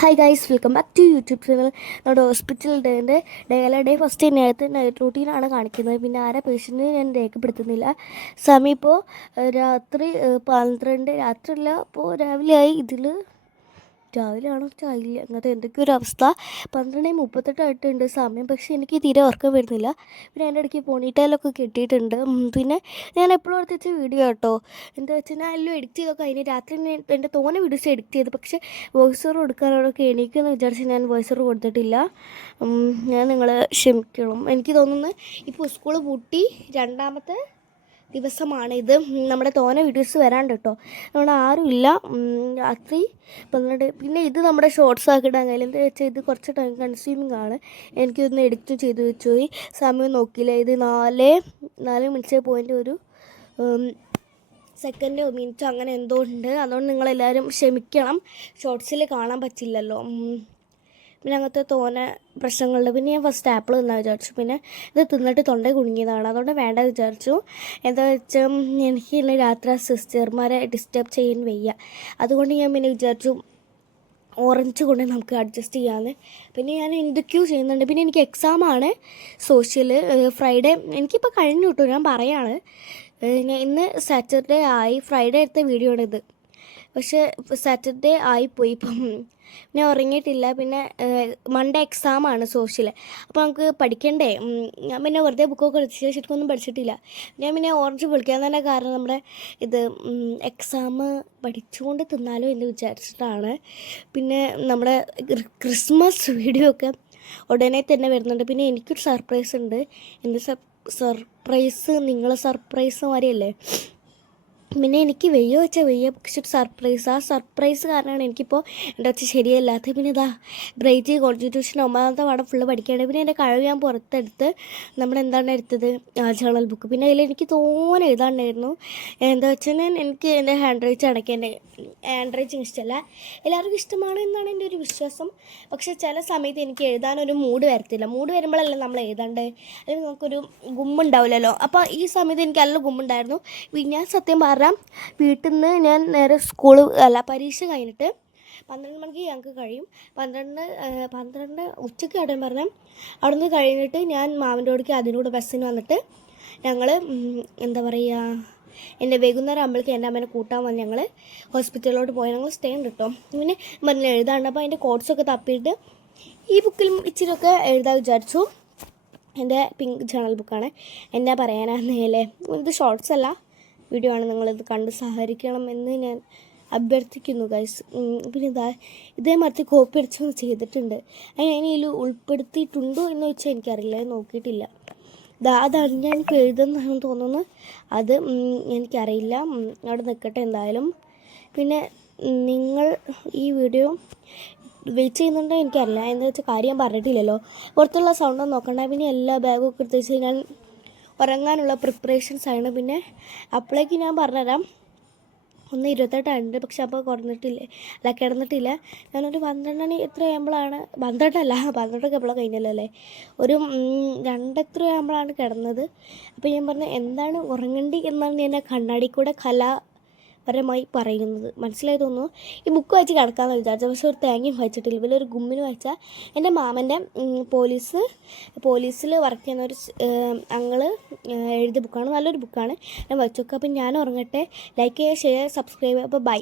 Hi guys, welcome back to YouTube channel. നമ്മുടെ hospital day first നേരത്തെ night റൂട്ടീനാണ് കാണിക്കുന്നത്. പിന്നെ ആരെ പേഷ്യൻറ്റ് ഞാൻ രേഖപ്പെടുത്തുന്നില്ല. സമയം ഇപ്പോൾ രാത്രി 12 രാത്രിയല്ല, ഇപ്പോൾ രാവിലെ ആയി. രാവിലെ ആണോ ആയില്ല, അങ്ങനത്തെ എന്തൊക്കെയോ ഒരു അവസ്ഥ. 12:38 സമയം. പക്ഷേ എനിക്ക് തീരെ ഉറക്കം വരുന്നില്ല. പിന്നെ എൻ്റെ ഇടയ്ക്ക് പോണിറ്റയിലൊക്കെ കെട്ടിയിട്ടുണ്ട്. പിന്നെ ഞാൻ എപ്പോഴും എടുത്ത് വീഡിയോ കേട്ടോ, എന്താ വെച്ചാൽ ഞാൻ എല്ലാം എഡിറ്റ് ചെയ്തൊക്കെ അതിന് രാത്രി എൻ്റെ തോനെ വീഡിയോസ് എഡിറ്റ് ചെയ്ത്. പക്ഷേ വോയിസ് ഓവർ കൊടുക്കാനോടൊക്കെ എണീക്കുമെന്ന് വിചാരിച്ച് ഞാൻ വോയിസ് ഓവർ കൊടുത്തിട്ടില്ല. ഞാൻ നിങ്ങളെ ക്ഷമിക്കണം. എനിക്ക് തോന്നുന്നു ഇപ്പോൾ സ്കൂൾ പൂട്ടി രണ്ടാമത്തെ ദിവസമാണ് ഇത്. നമ്മുടെ തോനെ വീഡിയോസ് വരാണ്ട് കേട്ടോ, നമ്മുടെ ആരുമില്ല. രാത്രി 12. പിന്നെ ഇത് നമ്മുടെ ഷോർട്സ് ആക്കിയിടാൻ കഴിയില്ല. എന്താ വെച്ചാൽ ഇത് കുറച്ച് ടൈം കൺസ്യൂമിങ് ആണ്. എനിക്കൊന്ന് എഡിറ്റ് ചെയ്ത് വെച്ചു പോയി, സമയം നോക്കിയില്ല. ഇത് 4 മിനിറ്റ് പോയിൻ്റ് ഒരു സെക്കൻഡോ മിനിറ്റോ അങ്ങനെ എന്തോ ഉണ്ട്. അതുകൊണ്ട് നിങ്ങളെല്ലാവരും ക്ഷമിക്കണം, ഷോർട്സിൽ കാണാൻ പറ്റില്ലല്ലോ. പിന്നെ അങ്ങനത്തെ തോനെ പ്രശ്നങ്ങളുണ്ട്. പിന്നെ ഞാൻ ഫസ്റ്റ് ആപ്പിൾ തിന്നാൻ വിചാരിച്ചു. പിന്നെ ഇത് തിന്നിട്ട് തൊണ്ട കുടുങ്ങിയതാണ്, അതുകൊണ്ട് വേണ്ട വിചാരിച്ചു. എന്താ വെച്ചാൽ എനിക്ക് ഇന്ന് രാത്രി സിസ്റ്റർമാരെ ഡിസ്റ്റർബ് ചെയ്യാൻ വയ്യ. അതുകൊണ്ട് ഞാൻ പിന്നെ വിചാരിച്ചു ഓറഞ്ച് കൊണ്ട് നമുക്ക് അഡ്ജസ്റ്റ് ചെയ്യാമെന്ന്. പിന്നെ ഞാൻ എന്തൊക്കെയോ ചെയ്യുന്നുണ്ട്. പിന്നെ എനിക്ക് എക്സാമാണ് സോഷ്യൽ ഫ്രൈഡേ. എനിക്കിപ്പോൾ കഴിഞ്ഞു കിട്ടും, ഞാൻ പറയാണ്. ഇന്ന് സാറ്റർഡേ ആയി. ഫ്രൈഡേ എടുത്ത വീഡിയോ ആണിത്. പക്ഷേ സാറ്റർഡേ ആയിപ്പോയി. ഇപ്പം ഞാൻ ഉറങ്ങിയിട്ടില്ല. പിന്നെ മൺഡേ എക്സാമാണ് സോഷ്യൽ. അപ്പോൾ നമുക്ക് പഠിക്കണ്ടേ. ഞാൻ പിന്നെ വെറുതെ ബുക്കൊക്കെ എടുത്ത് ശരിക്കൊന്നും പഠിച്ചിട്ടില്ല. ഞാൻ പിന്നെ ഓറഞ്ച് പൊളിക്കാൻ തന്നെ കാരണം നമ്മുടെ ഇത് എക്സാം പഠിച്ചുകൊണ്ട് തിന്നാലോ എന്ന് വിചാരിച്ചിട്ടാണ്. പിന്നെ നമ്മുടെ ക്രിസ്മസ് വീഡിയോ ഒക്കെ ഉടനെ തന്നെ വരുന്നുണ്ട്. പിന്നെ എനിക്കൊരു സർപ്രൈസ് ഉണ്ട്. എൻ്റെ സർപ്രൈസ് നിങ്ങളെ സർപ്രൈസ് മാതിരിയല്ലേ. പിന്നെ എനിക്ക് വെയ്യ പക്ഷെ ഒരു സർപ്രൈസ്. ആ സർപ്രൈസ് കാരണമാണ് എനിക്കിപ്പോൾ എൻ്റെ ഒച്ച ശരിയല്ലാത്തത്. പിന്നെ ഇതാ ബ്രൈറ്റ് കോൺസ്റ്റിറ്റ്യൂഷൻ 9ാമത്തെ പാഠം ഫുള്ള് പഠിക്കുകയാണ്. പിന്നെ എൻ്റെ കഴിവ് ഞാൻ പുറത്തെടുത്ത് നമ്മളെന്താണ് എടുത്തത്, ജേണൽ ബുക്ക്. പിന്നെ അതിൽ എനിക്ക് തോനെ എഴുതാണ്ടായിരുന്നു. എന്താ വെച്ചാൽ എനിക്ക് എൻ്റെ ഹാൻഡ് റൈറ്റിംഗ് അടയ്ക്കാൻ എൻ്റെ ഹാൻഡ് റൈറ്റിംഗ് ഇഷ്ടമല്ല. എല്ലാവർക്കും ഇഷ്ടമാണ് എന്നാണ് എൻ്റെ ഒരു വിശ്വാസം. പക്ഷേ ചില സമയത്ത് എനിക്ക് എഴുതാനൊരു മൂഡ് വരത്തില്ല. മൂഡ് വരുമ്പോഴല്ലേ നമ്മൾ എഴുതണ്ടേ, അല്ലെങ്കിൽ നമുക്കൊരു ഗുമ്മുണ്ടാവില്ലല്ലോ. അപ്പോൾ ഈ സമയത്ത് എനിക്ക് നല്ല ഗുമ്മുണ്ടായിരുന്നു. ഞാൻ സത്യം വീട്ടിൽ നിന്ന് ഞാൻ നേരെ പരീക്ഷ കഴിഞ്ഞിട്ട് 12 മണിക്ക് ഞങ്ങൾക്ക് കഴിയും. 12 ഉച്ചയ്ക്ക് അവിടെ പറഞ്ഞാൽ അവിടെ നിന്ന് കഴിഞ്ഞിട്ട് ഞാൻ മാമൻ്റെ അടുക്ക് അതിനോട് ബസ്സിന് വന്നിട്ട് ഞങ്ങൾ എന്താ പറയുക, എൻ്റെ വൈകുന്നേരം ആകുമ്പോഴേക്കും എൻ്റെ അമ്മേനെ കൂട്ടാൻ വന്ന് ഞങ്ങൾ ഹോസ്പിറ്റലിലോട്ട് പോയി. ഞങ്ങൾ സ്റ്റേ ഉണ്ട് കേട്ടോ. പിന്നെ പറഞ്ഞ എഴുതാണ്ട്. അപ്പോൾ അതിൻ്റെ കോഡ്സൊക്കെ തപ്പിയിട്ട് ഈ ബുക്കിലും ഇച്ചിരിയൊക്കെ എഴുതാൻ വിചാരിച്ചു. എൻ്റെ പിങ്ക് ജേണൽ ബുക്കാണ്. എന്നാ പറയാനാന്നേലേ, ഇത് ഷോർട്സ് അല്ല, വീഡിയോ ആണ്. നിങ്ങളിത് കണ്ട് സഹകരിക്കണമെന്ന് ഞാൻ അഭ്യർത്ഥിക്കുന്നു ഗൈസ്. പിന്നെ ഇതേമാതിരി കോപ്പി അടിച്ചൊന്നും ചെയ്തിട്ടുണ്ട്. അതിൽ ഉൾപ്പെടുത്തിയിട്ടുണ്ടോ എന്ന് വെച്ചാൽ എനിക്കറിയില്ല, നോക്കിയിട്ടില്ല. അതാണ് ഞാൻ എനിക്ക് എഴുതുന്നതാണെന്ന് തോന്നുന്നു. അത് എനിക്കറിയില്ല. അവിടെ നിൽക്കട്ടെ എന്തായാലും. പിന്നെ നിങ്ങൾ ഈ വീഡിയോ വെയിറ്റ് ചെയ്യുന്നുണ്ടോ എനിക്കറിയില്ല. എന്താ വെച്ചാൽ കാര്യം പറഞ്ഞിട്ടില്ലല്ലോ. പുറത്തുള്ള സൗണ്ടൊന്നും നോക്കണ്ട. പിന്നെ എല്ലാ ബാഗും ഒക്കെ എടുത്ത് വെച്ച് ഞാൻ ഉറങ്ങാനുള്ള പ്രിപ്പറേഷൻസ് ആണ്. പിന്നെ അപ്പോഴേക്ക് ഞാൻ പറഞ്ഞുതരാം 1:28 പക്ഷെ അപ്പോൾ കിടന്നിട്ടില്ല. ഞാനൊരു 12 മണി എത്ര ആകുമ്പോഴാണ്, 12 എപ്പോഴാണ് കഴിഞ്ഞല്ലോ അല്ലേ, ഒരു 2 എത്ര ആകുമ്പോഴാണ് കിടന്നത്. അപ്പോൾ ഞാൻ പറഞ്ഞു എന്താണ് ഉറങ്ങേണ്ടി എന്നാണ് ഞാൻ കണ്ണാടി കൂടെ പരമായി പറയുന്നത്. മനസ്സിലായി തോന്നുന്നു. ഈ ബുക്ക് വായിച്ച് കിടക്കാമെന്ന് വിചാരിച്ചത്. പക്ഷെ ഒരു തേങ്ങയും വായിച്ചിട്ടില്ല. വലിയൊരു ഗുമ്മിന് വായിച്ചാൽ എൻ്റെ മാമൻ്റെ പോലീസിൽ വർക്ക് ചെയ്യുന്ന ഒരു അങ്ങള് എഴുതിയ ബുക്കാണ്. നല്ലൊരു ബുക്കാണ്. ഞാൻ വായിച്ചു നോക്കുക. അപ്പം ഞാൻ ഉറങ്ങട്ടെ. ലൈക്ക് ചെയ്യുക, ഷെയർ, സബ്സ്ക്രൈബ്. അപ്പോൾ ബൈ.